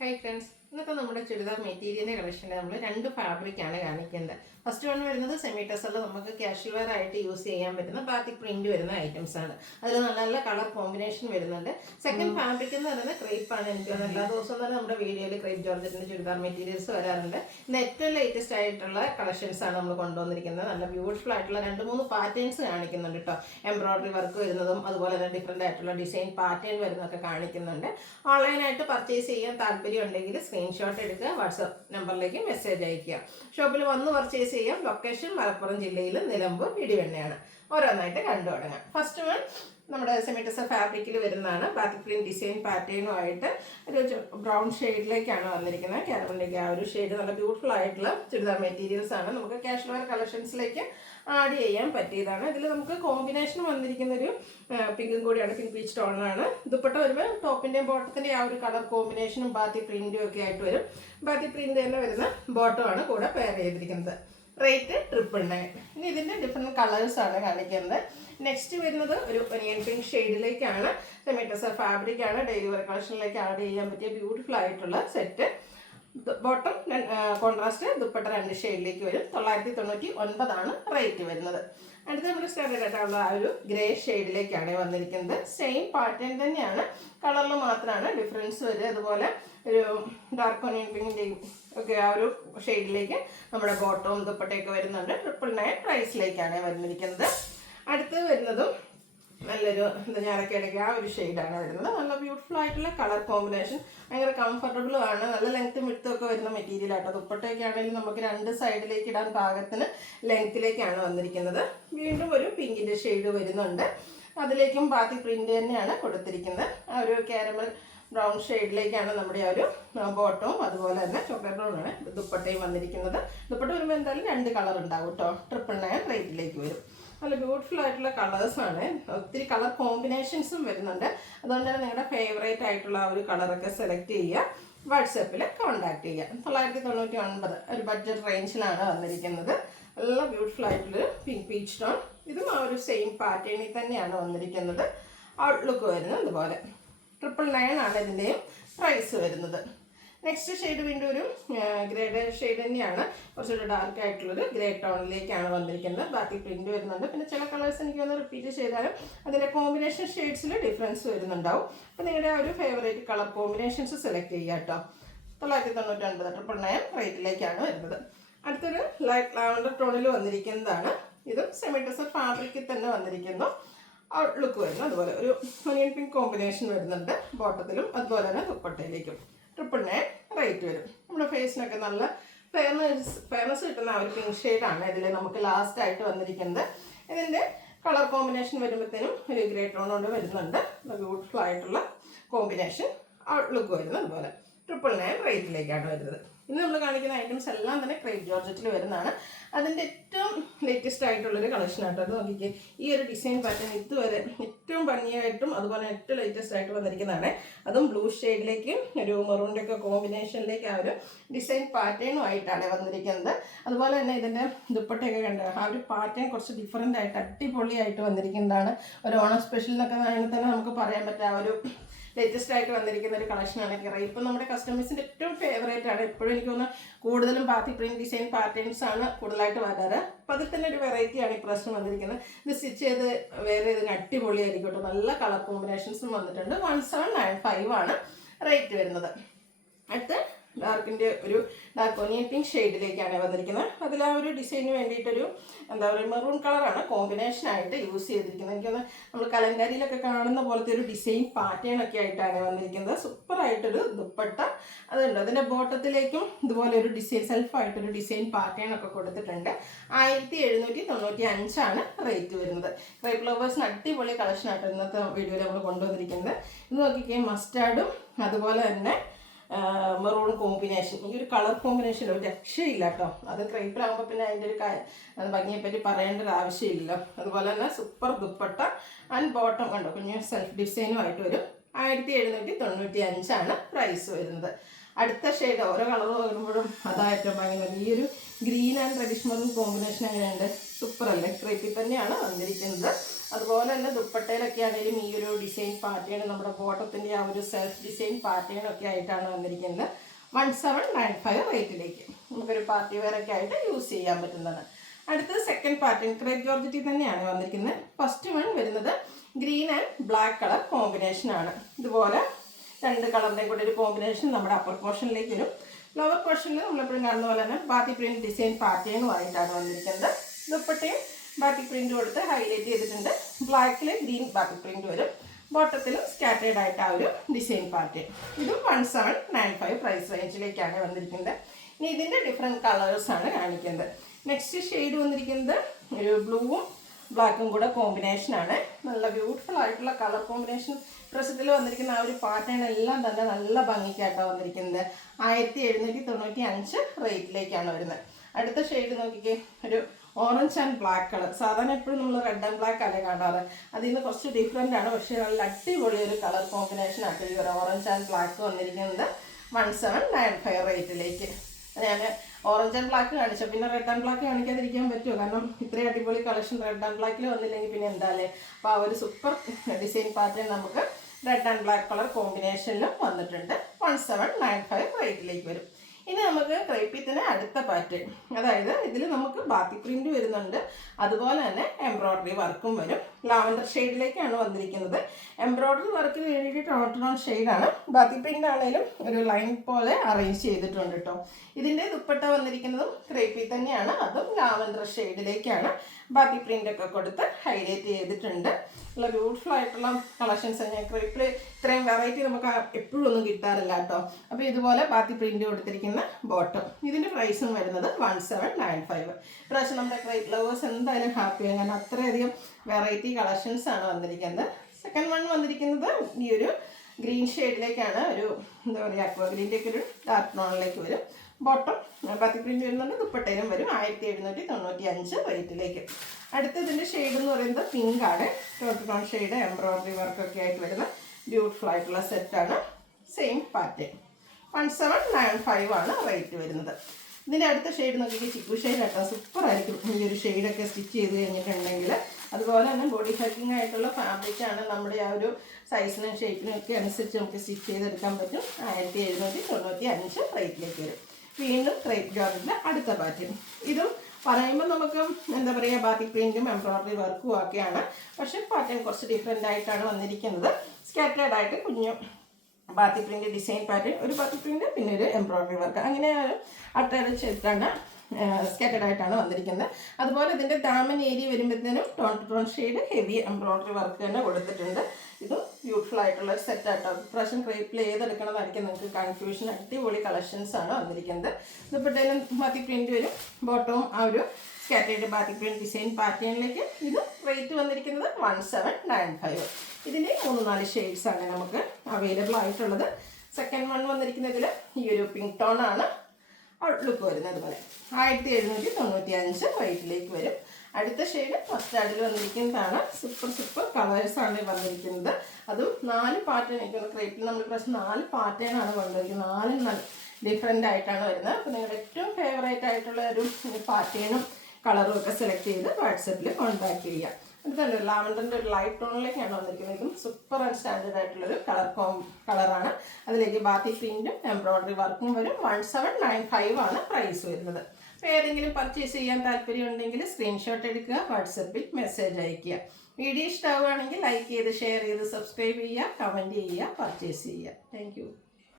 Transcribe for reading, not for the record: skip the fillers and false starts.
Hi friends, ഇന്നത്തെ നമ്മുടെ ചുരിദാർ മെറ്റീരിയലിൻ്റെ കളക്ഷനിൽ നമ്മൾ രണ്ട് ഫാബ്രിക്കാണ് കാണിക്കുന്നത്. ഫസ്റ്റ് വൺ വരുന്നത് സെമി ടെസറിൽ നമുക്ക് കാഷ്വൽ വെയർ ആയിട്ട് യൂസ് ചെയ്യാൻ പറ്റുന്ന ബാത്തിക് പ്രിന്റ് വരുന്ന ഐറ്റംസ് ആണ്. അതിൽ നല്ല നല്ല കളർ കോമ്പിനേഷൻ വരുന്നുണ്ട്. സെക്കൻഡ് ഫാബ്രിക് എന്ന് പറയുന്നത് ക്രേപ്പ് ആണ്. എനിക്ക് എല്ലാ ദിവസവും തന്നെ നമ്മുടെ വീഡിയോയിൽ ക്രേപ്പ് ജോർജറ്റിൻ്റെ ചുരിദാർ മെറ്റീരിയൽസ് വരാറുണ്ട്. ഇന്ന് ഏറ്റവും ലേറ്റസ്റ്റ് ആയിട്ടുള്ള കളക്ഷൻസ് ആണ് നമ്മൾ കൊണ്ടുവന്നിരിക്കുന്നത്. നല്ല ബ്യൂട്ടിഫുൾ ആയിട്ടുള്ള 2-3 പാറ്റേൺസ് കാണിക്കുന്നുണ്ട് കേട്ടോ. എംബ്രോയിഡറി വർക്ക് വരുന്നതും അതുപോലെ തന്നെ ഡിഫറെൻ്റ് ആയിട്ടുള്ള ഡിസൈൻ പാറ്റേൺ വരുന്നതൊക്കെ കാണിക്കുന്നുണ്ട്. ഓൺലൈനായിട്ട് പർച്ചേസ് ചെയ്യാൻ താല്പര്യം ഉണ്ടെങ്കിൽ സ്ക്രീൻഷോട്ട് എടുക്കുക, വാട്സപ്പ് നമ്പറിലേക്ക് മെസ്സേജ് അയക്കുക. ഷോപ്പിൽ വന്ന് പർച്ചേസ് ചെയ്യാം. ലൊക്കേഷൻ മലപ്പുറം ജില്ലയിൽ നിലമ്പൂർ ഇടിവെണ്ണയാണ്. ഓരോന്നായിട്ട് കണ്ടു തുടങ്ങാം. ഫസ്റ്റ് വൺ നമ്മുടെ സെമി ടെസർ ഫാബ്രിക്കിൽ വരുന്നതാണ്. ബാത്തിക് പ്രിന്റ് ഡിസൈൻ പാറ്റേണുമായിട്ട് ഒരു ബ്രൗൺ ഷെയ്ഡിലേക്കാണ് വന്നിരിക്കുന്നത്. കാരമലിലേക്ക് ആ ഒരു ഷെയ്ഡ് നല്ല ബ്യൂട്ടിഫുൾ ആയിട്ടുള്ള ചുരിദാർ മെറ്റീരിയൽസ് ആണ്. നമുക്ക് കാഷ്വൽ വെയർ കളക്ഷൻസിലേക്ക് ആഡ് ചെയ്യാൻ പറ്റിയതാണ്. ഇതിൽ നമുക്ക് കോമ്പിനേഷൻ വന്നിരിക്കുന്ന ഒരു പിങ്കും കൂടിയാണ്, പിങ്ക് പീച്ച് ടോണാണ്. ദുപ്പട്ട വരുമ്പോൾ ടോപ്പിൻ്റെയും ബോട്ടത്തിൻ്റെ ആ ഒരു കളർ കോമ്പിനേഷനും ബാത്തി പ്രിന്റും ഒക്കെ ആയിട്ട് വരും. ബാത്തി പ്രിന്റ് തന്നെ വരുന്ന ബോട്ടമാണ് കൂടെ പെയർ ചെയ്തിരിക്കുന്നത്. റേറ്റ് 999. ഇനി ഇതിൻ്റെ ഡിഫറെൻറ്റ് കളേഴ്സാണ് കാണിക്കുന്നത്. നെക്സ്റ്റ് വരുന്നത് ഒരു ഒനിയൻ പിങ്ക് ഷെയ്ഡിലേക്കാണ്. സെമി ടെസർ ഫാബ്രിക് ആണ്. ഡെയിലി വെയർ കളക്ഷനിലേക്ക് ആഡ് ചെയ്യാൻ പറ്റിയ ബ്യൂട്ടിഫുൾ ആയിട്ടുള്ള സെറ്റ്. ബോട്ടം കോൺട്രാസ്റ്റ്, ദുപ്പട്ട 2 ഷെയ്ഡിലേക്ക് വരും. 999 റേറ്റ് വരുന്നത്. അടുത്ത നമ്മുടെ സ്റ്റാൻഡേർഡ് ആയിട്ടുള്ള ആ ഒരു ഗ്രേ ഷെയ്ഡിലേക്കാണ് വന്നിരിക്കുന്നത്. സെയിം പാറ്റേൺ തന്നെയാണ്, കളറിൽ മാത്രമാണ് ഡിഫറൻസ് വരിക. അതുപോലെ ഒരു ഡാർക്ക് ഒനിയൻ പിങ്കിൻ്റെയും ഒക്കെ ആ ഒരു ഷെയ്ഡിലേക്ക് നമ്മുടെ ബോട്ടവും ദുപ്പട്ടയൊക്കെ വരുന്നുണ്ട്. 999 പ്രൈസിലേക്കാണ് വന്നിരിക്കുന്നത്. അടുത്ത് വരുന്നതും നല്ലൊരു ഞാറക്കടയ്ക്ക് ആ ഒരു ഷെയ്ഡാണ് വരുന്നത്. നല്ല ബ്യൂട്ടിഫുൾ ആയിട്ടുള്ള കളർ കോമ്പിനേഷൻ, ഭയങ്കര കംഫർട്ടബിളും ആണ്. നല്ല ലെങ്ത്തും വിഡ്ത്തും ഒക്കെ വരുന്ന മെറ്റീരിയൽ ആട്ടോ. ദുപ്പട്ടയൊക്കെ ആണെങ്കിൽ നമുക്ക് 2 സൈഡിലേക്ക് ഇടാൻ പാകത്തിന് ലെങ്ത്തിലേക്കാണ് വന്നിരിക്കുന്നത്. വീണ്ടും ഒരു പിങ്കിൻ്റെ ഷെയ്ഡ് വരുന്നുണ്ട്. അതിലേക്കും ബാത്തി പ്രിന്റ് തന്നെയാണ് കൊടുത്തിരിക്കുന്നത്. ആ ഒരു കാരമൽ ബ്രൗൺ ഷെയ്ഡിലേക്കാണ് നമ്മുടെ ആ ഒരു ബോട്ടവും അതുപോലെ തന്നെ ചോക്ലേറ്റ് ബ്രൗൺ ആണ് ദുപ്പട്ടയും വന്നിരിക്കുന്നത്. ദുപ്പട്ട വരുമ്പോൾ എന്തായാലും 2 കളർ ഉണ്ടാവും കേട്ടോ. 999 റേറ്റിലേക്ക് വരും. നല്ല ബ്യൂട്ടിഫുൾ ആയിട്ടുള്ള കളേഴ്സാണ്. ഒത്തിരി കളർ കോമ്പിനേഷൻസും വരുന്നുണ്ട്. അതുകൊണ്ട് തന്നെ നിങ്ങളുടെ ഫേവറേറ്റ് ആയിട്ടുള്ള ആ ഒരു കളറൊക്കെ സെലക്ട് ചെയ്യുക, വാട്സാപ്പിൽ കോൺടാക്ട് ചെയ്യുക. 999 ഒരു ബഡ്ജറ്റ് റേഞ്ചിലാണ് വന്നിരിക്കുന്നത്. നല്ല ബ്യൂട്ടിഫുൾ ആയിട്ടുള്ളൊരു പിങ്ക് പീച്ച് ടോൺ. ഇതും ആ ഒരു സെയിം പാറ്റേണിൽ തന്നെയാണ് വന്നിരിക്കുന്നത്. ഔട്ട്ലുക്ക് വരുന്നത് ഇതുപോലെ. 999 ആണ് ഇതിൻ്റെയും പ്രൈസ് വരുന്നത്. നെക്സ്റ്റ് ഷെയ്ഡ് വീണ്ടും ഒരു ഗ്രേ ഷെയ്ഡ് തന്നെയാണ്. കുറച്ചൊരു ഡാർക്ക് ആയിട്ടുള്ളൊരു ഗ്രേ ടോണിലേക്കാണ് വന്നിരിക്കുന്നത്. ബാക്കി പ്രിന്റ് വരുന്നുണ്ട്. പിന്നെ ചില കളേഴ്സ് എനിക്ക് ഒന്ന് റിപ്പീറ്റ് ചെയ്താലും അതിൻ്റെ കോമ്പിനേഷൻ ഷെയ്ഡ്സിൽ ഡിഫറൻസ് വരുന്നുണ്ടാവും. അപ്പോൾ നിങ്ങളുടെ ആ ഒരു ഫേവറേറ്റ് കളർ കോമ്പിനേഷൻസ് സെലക്ട് ചെയ്യുക കേട്ടോ. 999 999 റേറ്റിലേക്കാണ് വരുന്നത്. അടുത്തൊരു ലൈറ്റ് ലാവൻഡർ ടോണിൽ വന്നിരിക്കുന്നതാണ്. ഇതും സെമി ടെസർ ഫാബ്രിക്കിൽ തന്നെ വന്നിരിക്കുന്നു. ഔട്ട്ലുക്ക് വരുന്നു. അതുപോലെ ഒരു ഒനിയൻ പിങ്ക് കോമ്പിനേഷൻ വരുന്നുണ്ട് ബോട്ടത്തിലും അതുപോലെ തന്നെ ദുപ്പട്ടയിലേക്കും. 999 റേറ്റ് വരും. നമ്മുടെ ഫേസിനൊക്കെ നല്ല ഫെയർനെസ് കിട്ടുന്ന ആ ഒരു പിങ്ക് ഷെയ്ഡാണ് ഇതിൽ നമുക്ക് ലാസ്റ്റ് ആയിട്ട് വന്നിരിക്കുന്നത്. ഇതിൻ്റെ കളർ കോമ്പിനേഷൻ വരുമ്പോഴത്തേനും ഒരു ഗ്രേ ടോൺ കൊണ്ട് വരുന്നുണ്ട്. ബ്യൂട്ടിഫുൾ ആയിട്ടുള്ള കോമ്പിനേഷൻ. ഔട്ട്ലുക്ക് വരുന്നത് അതുപോലെ. 999 റേറ്റിലേക്കാണ് വരുന്നത്. ഇന്ന് നമ്മൾ കാണിക്കുന്ന ഐറ്റംസ് എല്ലാം തന്നെ ക്രേപ്പ് ജോർജറ്റിൽ വരുന്നതാണ്. അതിൻ്റെ ഏറ്റവും ലേറ്റസ്റ്റ് ആയിട്ടുള്ളൊരു കളക്ഷൻ ആട്ടോ. അത് നോക്കിക്കേ, ഈ ഒരു ഡിസൈൻ പാറ്റേൺ ഇതുവരെ ഏറ്റവും ഭംഗിയായിട്ടും അതുപോലെ ഏറ്റവും ലേറ്റസ്റ്റ് ആയിട്ട് വന്നിരിക്കുന്നതാണ്. അതും ബ്ലൂ ഷെയ്ഡിലേക്ക് ഒരു മെറൂണിൻ്റെ ഒക്കെ കോമ്പിനേഷനിലേക്ക് ആ ഒരു ഡിസൈൻ പാറ്റേണും ആയിട്ടാണ് വന്നിരിക്കുന്നത്. അതുപോലെ തന്നെ ഇതിൻ്റെ ദുപ്പട്ടയൊക്കെ കണ്ട് ആ ഒരു പാറ്റേൺ കുറച്ച് ഡിഫറെൻ്റ് ആയിട്ട് അടിപൊളിയായിട്ട് വന്നിരിക്കുന്നതാണ്. ഒരു ഓണം സ്പെഷ്യൽ എന്നൊക്കെ വേണമെങ്കിൽ തന്നെ നമുക്ക് പറയാൻ പറ്റുക ആ ഒരു ലേറ്റസ്റ്റ് ആയിട്ട് വന്നിരിക്കുന്ന ഒരു കളക്ഷനാണ് കിറ. ഇപ്പം നമ്മുടെ കസ്റ്റമേഴ്സിൻ്റെ ഏറ്റവും ഫേവറേറ്റ് ആണ്. എപ്പോഴും എനിക്ക് തോന്നുന്നു കൂടുതലും ബാത്തി പ്രിന്റ് ഡിസൈൻ പാറ്റേൺസ് ആണ് കൂടുതലായിട്ട് വരാറ്. അപ്പം അതിൽ തന്നെ ഒരു വെറൈറ്റിയാണ് ഈ പ്രശ്നം വന്നിരിക്കുന്നത്. ഇത് സ്റ്റിച്ച് ചെയ്ത് വേറെ ഇതിന് അടിപൊളിയായിരിക്കും കേട്ടോ. നല്ല കളർ കോമ്പിനേഷൻസും വന്നിട്ടുണ്ട്. 1795 ആണ് റേറ്റ് വരുന്നത്. അടുത്ത ഡാർക്കിൻ്റെ ഒരു ഡാർക്ക് ഒനിയൻ പിങ്ക് ഷെയ്ഡിലേക്കാണ് വന്നിരിക്കുന്നത്. അതിൽ ആ ഒരു ഡിസൈനിന് വേണ്ടിയിട്ടൊരു എന്താ പറയുക മെറൂൺ കളറാണ് കോമ്പിനേഷനായിട്ട് യൂസ് ചെയ്തിരിക്കുന്നത്. എനിക്കൊന്ന് നമ്മൾ കലങ്കാരിയിലൊക്കെ കാണുന്ന പോലത്തെ ഒരു ഡിസൈൻ പാറ്റേൺ ഒക്കെ ആയിട്ടാണ് വന്നിരിക്കുന്നത്. സൂപ്പറായിട്ടൊരു ദുപ്പട്ട അതുണ്ട്. അതിൻ്റെ ബോട്ടത്തിലേക്കും ഇതുപോലെ ഒരു ഡിസൈൻ സെൽഫായിട്ടൊരു ഡിസൈൻ പാറ്റേൺ ഒക്കെ കൊടുത്തിട്ടുണ്ട്. 1795 ആണ് റേറ്റ് വരുന്നത്. ക്രേപ്പ് ലവേഴ്സിന് അടിപൊളി കളക്ഷനായിട്ട് ഇന്നത്തെ വീഡിയോയിൽ നമ്മൾ കൊണ്ടുവന്നിരിക്കുന്നത്. ഇത് നോക്കിക്കേ, മസ്റ്റാർഡും അതുപോലെ തന്നെ മെറൂൺ കോമ്പിനേഷൻ. ഈ ഒരു കളർ കോമ്പിനേഷൻ ഒരു രക്ഷയില്ല കേട്ടോ. അത് ക്രേപ്പിലാകുമ്പോൾ പിന്നെ അതിൻ്റെ ഒരു ഭംഗിയെപ്പറ്റി പറയേണ്ട ഒരു ആവശ്യമില്ല. അതുപോലെ തന്നെ സൂപ്പർ ദുപ്പട്ട ആൻഡ് ബോട്ടം കണ്ടോ, കുഞ്ഞു സെൽഫ് ഡിസൈനുമായിട്ട് വരും. 1795 ആണ് പ്രൈസ് വരുന്നത്. അടുത്ത ഷെയ്ഡ് ഓരോ കളർ വരുമ്പോഴും അതായിട്ടും ഭംഗി. ഈ ഒരു green and reddish maroon combination എങ്ങനെയുണ്ട്? സൂപ്പർ അല്ലേ? ക്രേപ്പിൽ തന്നെയാണ് വന്നിരിക്കുന്നത്. അതുപോലെ തന്നെ ദുപ്പട്ടയിലൊക്കെ ആണെങ്കിലും ഈ ഒരു ഡിസൈൻ പാറ്റേൺ നമ്മുടെ ബോട്ടത്തിൻ്റെ ആ ഒരു സെൽഫ് ഡിസൈൻ പാറ്റേൺ ഒക്കെ ആയിട്ടാണ് വന്നിരിക്കുന്നത്. 1795 റേറ്റിലേക്ക് നമുക്കൊരു പാർട്ടി വെയർ ഒക്കെ ആയിട്ട് യൂസ് ചെയ്യാൻ പറ്റുന്നതാണ്. അടുത്തത് സെക്കൻഡ് പാറ്റേൺ ക്രേപ്പ് ജോർജറ്റിൽ തന്നെയാണ് വന്നിരിക്കുന്നത്. ഫസ്റ്റ് വൺ വരുന്നത് green and black colour combination ആണ്. ഇതുപോലെ രണ്ട് കളറിൻ്റെയും കൂടെ ഒരു കോമ്പിനേഷൻ നമ്മുടെ അപ്പർ പോർഷനിലേക്ക് വരും. ലോവർ പോർഷനിൽ നമ്മളെപ്പോഴും കാണുന്ന പോലെ തന്നെ ബാത്തി പ്രിന്റ് ഡിസൈൻ പാറ്റേണുമായിട്ടാണ് വന്നിരിക്കുന്നത്. ദുപ്പട്ടയും ബാത്തി പ്രിന്റ് കൊടുത്ത് ഹൈലൈറ്റ് ചെയ്തിട്ടുണ്ട്. ബ്ലാക്കിൽ ഗ്രീൻ ബാത്തി പ്രിന്റ് വരും. ബോട്ടത്തിലും സ്കാറ്റേഡ് ആയിട്ട് ആ ഒരു ഡിസൈൻ പാറ്റേൺ. ഇതും 1795 പ്രൈസ് റേഞ്ചിലേക്കാണ് വന്നിരിക്കുന്നത്. ഇനി ഇതിൻ്റെ ഡിഫറെൻറ്റ് കളേഴ്സാണ് കാണിക്കുന്നത്. നെക്സ്റ്റ് ഷെയ്ഡ് വന്നിരിക്കുന്നത് ഒരു ബ്ലൂവും ബ്ലാക്കും കൂടെ കോമ്പിനേഷനാണ്. നല്ല ബ്യൂട്ടിഫുൾ ആയിട്ടുള്ള കളർ കോമ്പിനേഷൻ. ഡ്രസ്സിൽ വന്നിരിക്കുന്ന ആ ഒരു പാറ്റേൺ എല്ലാം തന്നെ നല്ല ഭംഗിക്കായിട്ടാണ് വന്നിരിക്കുന്നത്. 1795 റേറ്റിലേക്കാണ് വരുന്നത്. അടുത്ത ഷെയ്ഡ് നോക്കിക്കേ, ഒരു ഓറഞ്ച് ആൻഡ് ബ്ലാക്ക് കളർ. സാധാരണ എപ്പോഴും നമ്മൾ റെഡ് ആൻഡ് ബ്ലാക്ക് അല്ലേ കാണാറ്, അതിൽ നിന്ന് കുറച്ച് ഡിഫറെൻ്റ് ആണ്. പക്ഷേ നല്ല അടിപൊളി ഒരു കളർ കോമ്പിനേഷൻ ആയിട്ട് ഈ ഒരു ഓറഞ്ച് ആൻഡ് ബ്ലാക്ക് വന്നിരിക്കുന്നത് 1795 റേറ്റിലേക്ക്. ഞാൻ ഓറഞ്ച് ആൻഡ് ബ്ലാക്ക് കാണിച്ചു, പിന്നെ റെഡ് ആൻഡ് ബ്ലാക്ക് കാണിക്കാതിരിക്കാൻ പറ്റുമോ? കാരണം ഇത്രയും അടിപൊളി കളക്ഷൻ റെഡ് ആൻഡ് ബ്ലാക്കിൽ വന്നില്ലെങ്കിൽ പിന്നെ എന്താല്ലേ. അപ്പോൾ ആ ഒരു സൂപ്പർ ഡിസൈൻ പാറ്റേൺ നമുക്ക് റെഡ് ആൻഡ് ബ്ലാക്ക് കളർ കോമ്പിനേഷനിലും വന്നിട്ടുണ്ട്. 1795 റേറ്റിലേക്ക് വരും. ഇനി നമുക്ക് ക്രേപ്പിൽ തന്നെ അടുത്ത പാറ്റേൺ, അതായത് ഇതിൽ നമുക്ക് ബാത്തി പ്രിന്റ് വരുന്നുണ്ട്, അതുപോലെ തന്നെ എംബ്രോയ്ഡറി വർക്കും വരും. ലാവൻഡർ ഷെയ്ഡിലേക്കാണ് വന്നിരിക്കുന്നത്. എംബ്രോയ്ഡറി വർക്കിന് വേണ്ടിയിട്ട് ടോൺ ഷെയ്ഡാണ്. ബാത്തി പ്രിന്റ് ആണെങ്കിലും ഒരു ലൈൻ പോലെ അറേഞ്ച് ചെയ്തിട്ടുണ്ട് കേട്ടോ. ഇതിൻ്റെ ദുപ്പട്ട വന്നിരിക്കുന്നതും ക്രേപ്പിൽ തന്നെയാണ്, അതും ലാവൻഡർ ഷെയ്ഡിലേക്കാണ് ബാത്തി പ്രിന്റ് ഒക്കെ കൊടുത്ത് ഹൈലൈറ്റ് ചെയ്തിട്ടുണ്ട്. നല്ല ബ്യൂട്ടിഫുൾ ആയിട്ടുള്ള കളക്ഷൻസ്. ഞാൻ ക്രേപ്പിൽ ഇത്രയും വെറൈറ്റി നമുക്ക് എപ്പോഴും ഒന്നും കിട്ടാറില്ല കേട്ടോ. അപ്പോൾ ഇതുപോലെ ബാത്തി പ്രിന്റ് കൊടുത്തിരിക്കുന്ന ബോട്ടം. ഇതിൻ്റെ പ്രൈസും വരുന്നത് 1795. പ്രാവശ്യം നമ്മുടെ ക്രേപ്പ് ലവേഴ്സ് എന്തായാലും ഹാപ്പിയാണ്, കാരണം അത്രയധികം വെറൈറ്റി കളക്ഷൻസ് ആണ് വന്നിരിക്കുന്നത്. സെക്കൻഡ് വൺ വന്നിരിക്കുന്നത് ഈ ഒരു ഗ്രീൻ ഷെയ്ഡിലേക്കാണ്. ഒരു എന്താ പറയുക, അക്വ ഗ്രീൻ്റെയൊക്കെ ഒരു ഡാർക്ക് ടോണിലേക്ക് വരും. ബോട്ടം ബാത്തി പ്രിന്റ് വരുന്നുണ്ട്, ദുപ്പട്ടയിലും വരും. 1795 റേറ്റിലേക്ക്. അടുത്തതിൻ്റെ ഷെയ്ഡ് എന്ന് പറയുന്നത് പിങ്ക് ആണ്. ടോൺ ഷെയ്ഡ് എംബ്രോയ്ഡറി വർക്കൊക്കെ ആയിട്ട് വരുന്ന ബ്യൂട്ടിഫുൾ ആയിട്ടുള്ള സെറ്റാണ്. Same pattern. 1795 ആണ് റേറ്റ് വരുന്നത്. ഇതിൻ്റെ അടുത്ത ഷെയ്ഡ് നോക്കിയിട്ട് ചിക്കു ഷെയ്ഡ് ആട്ടോ. സൂപ്പറായിരിക്കും ഈ ഒരു ഷെയ്ഡൊക്കെ സ്റ്റിച്ച് ചെയ്ത് കഴിഞ്ഞിട്ടുണ്ടെങ്കിൽ. അതുപോലെ തന്നെ ബോഡി ഹക്കിംഗ് ആയിട്ടുള്ള ഫാബ്രിക്കാണ്. നമ്മുടെ ആ ഒരു സൈസിനും ഷേപ്പിനും ഒക്കെ അനുസരിച്ച് നമുക്ക് സ്റ്റിച്ച് ചെയ്തെടുക്കാൻ പറ്റും. 1795 റേറ്റിലേക്ക് വരും. വീണ്ടും ക്രേപ്പ് ജോർജറ്റിലെ അടുത്ത പാറ്റേൺ. ഇതും പറയുമ്പോൾ നമുക്ക് എന്താ പറയുക, ബാത്തി പ്രിൻറ്റും എംബ്രോയ്ഡറി വർക്കും ഒക്കെയാണ്. പക്ഷേ പാറ്റേൺ കുറച്ച് ഡിഫറെൻ്റ് ആയിട്ടാണ് വന്നിരിക്കുന്നത്. സ്കാറ്റേർഡ് ആയിട്ട് കുഞ്ഞു ബാത്തി പ്രിൻ്റ് ഡിസൈൻ പാറ്റേൺ, ഒരു ബാത്തി പ്രിൻ്റ് പിന്നെ ഒരു എംബ്രോയ്ഡറി വർക്ക്, അങ്ങനെ അറ്റാച്ച് ചെയ്തിട്ടാണ് സ്കാറ്റേർഡ് ആയിട്ടാണ് വന്നിരിക്കുന്നത്. അതുപോലെ ഇതിൻ്റെ ദാമൻ ഏരിയ വരുമ്പോഴത്തേനും tone shade heavy embroidery work തന്നെ കൊടുത്തിട്ടുണ്ട്. ഇതും ബ്യൂട്ടിഫുൾ ആയിട്ടുള്ള ഒരു സെറ്റാട്ടോ. ഇപ്രാവശ്യം ക്രേപ്പിൽ ഏതെടുക്കണതായിരിക്കും നിങ്ങൾക്ക് കൺഫ്യൂഷൻ. അടിപൊളി കളക്ഷൻസ് ആണ് വന്നിരിക്കുന്നത്. ദുപ്പട്ടയിലും ബാത്തി പ്രിന്റ് വരും. ബോട്ടവും ആ ഒരു സ്കാറ്റേർഡ് ബാത്തി പ്രിന്റ് ഡിസൈൻ പാറ്റേണിലേക്ക്. ഇത് റേറ്റ് വന്നിരിക്കുന്നത് 1795. ഇതിന് 3-4 ഷെയ്ഡ്സ് ആണ് നമുക്ക് അവൈലബിൾ ആയിട്ടുള്ളത്. സെക്കൻഡ് വൺ വന്നിരിക്കുന്നതിൽ ഈ ഒരു പിങ്ക് ടോൺ ആണ് ഔട്ട്ലുക്ക് വരുന്നത്. പോലെ 1795 റേറ്റിലേക്ക് വരും. അടുത്ത ഷെയ്ഡ് മസ്റ്റാർഡിൽ വന്നിരിക്കുന്നതാണ്. സൂപ്പർ കളേഴ്സാണ് വന്നിരിക്കുന്നത്. അതും 4 പാറ്റേൺ. എനിക്ക് ക്രേപ്പിൽ നമ്മൾ പ്രശ്നം 4 പാറ്റേൺ ആണ് കൊണ്ടുവരിക്കുന്നത്. 4 നല്ല ഡിഫറെൻ്റ് ആയിട്ടാണ് വരുന്നത്. അപ്പോൾ നിങ്ങളുടെ ഏറ്റവും ഫേവറേറ്റ് ആയിട്ടുള്ള ഒരു പാറ്റേണും കളറും ഒക്കെ സെലക്ട് ചെയ്ത് വാട്സപ്പിൽ കോൺടാക്ട് ചെയ്യുക. അടുത്തല്ല ലാവൻഡറിൻ്റെ ഒരു ലൈറ്റ് ടോണിലേക്കാണ് വന്നിരിക്കുന്നത്. ഇതും സൂപ്പർ ആൻഡ് സ്റ്റാൻഡേർഡ് ആയിട്ടുള്ളൊരു കളറാണ്. അതിലേക്ക് ബാത്തി പ്രിൻറ്റും എംബ്രോയ്ഡറി വർക്കും വരും. 1795 ആണ് പ്രൈസ് വരുന്നത്. അപ്പോൾ ഏതെങ്കിലും പർച്ചേസ് ചെയ്യാൻ താല്പര്യമുണ്ടെങ്കിൽ സ്ക്രീൻഷോട്ട് എടുക്കുക, വാട്സപ്പിൽ മെസ്സേജ് അയയ്ക്കുക. വീഡിയോ ഇഷ്ടമാവുകയാണെങ്കിൽ ലൈക്ക് ചെയ്ത് ഷെയർ ചെയ്ത് സബ്സ്ക്രൈബ് ചെയ്യുക, കമൻറ്റ് ചെയ്യുക, പർച്ചേസ് ചെയ്യുക. താങ്ക്